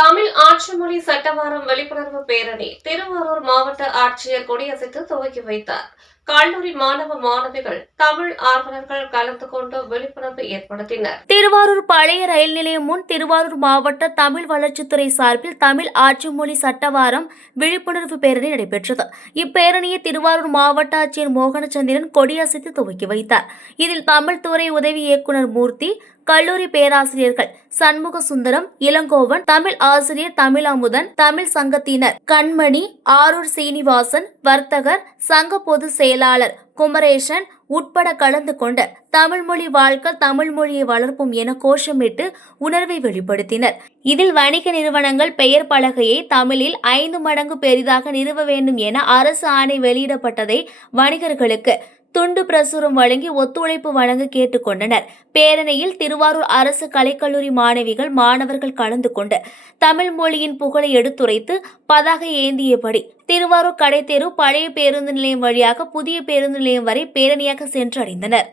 தமிழ் ஆட்சி மொழி சட்டவாரம் விழிப்புணர்வு பேரணி திருவாரூர் மாவட்ட ஆட்சியர் கொடியசைத்து துவக்கி வைத்தார். கல்லூரி மாணவ மாணவிகள் தமிழ் ஆர்வலர்கள் கலந்து கொண்டு விழிப்புணர்வு ஏற்படுத்தினர். திருவாரூர் பழைய ரயில் நிலையம் முன் திருவாரூர் மாவட்ட தமிழ் வளர்ச்சித்துறை சார்பில் தமிழ் ஆட்சி மொழி சட்டவாரம் விழிப்புணர்வு பேரணி நடைபெற்றது. இப்பேரணியை திருவாரூர் மாவட்ட ஆட்சியர் மோகனச்சந்திரன் கொடியசைத்து துவக்கி வைத்தார். இதில் தமிழ் துறை உதவி இயக்குநர் மூர்த்தி, கல்லூரி பேராசிரியர்கள் சண்முக சுந்தரம், இளங்கோவன், தமிழ் ஆசிரியர் தமிழ் அமுதன், தமிழ் சங்கத்தினர் கண்மணி, ஆரூர் சீனிவாசன், வர்த்தகர் சங்க பொதுச் செயலாளர் குமரேசன் உட்பட கலந்து கொண்டு தமிழ் மொழி வாழ்க்க, தமிழ் மொழியை வளர்ப்போம் என கோஷமிட்டு உணர்வை வெளிப்படுத்தினர். இதில் வணிக நிறுவனங்கள் பெயர் பலகையை தமிழில் 5 மடங்கு பெரிதாக நிறுவ வேண்டும் என அரசு ஆணை வெளியிடப்பட்டதை வணிகர்களுக்கு துண்டு பிரசுரம் வழங்கி ஒத்துழைப்பு வழங்க கேட்டுக்கொண்டனர். பேரணியில் திருவாரூர் அரசு கலைக்கல்லூரி மாணவிகள், மாணவர்கள் கலந்து கொண்டு தமிழ் மொழியின் புகழை எடுத்துரைத்து பதாகை ஏந்தியபடி திருவாரூர் கடைத்தெரு பழைய பேருந்து நிலையம் வழியாக புதிய பேருந்து நிலையம் வரை பேரணியாக சென்றடைந்தனர்.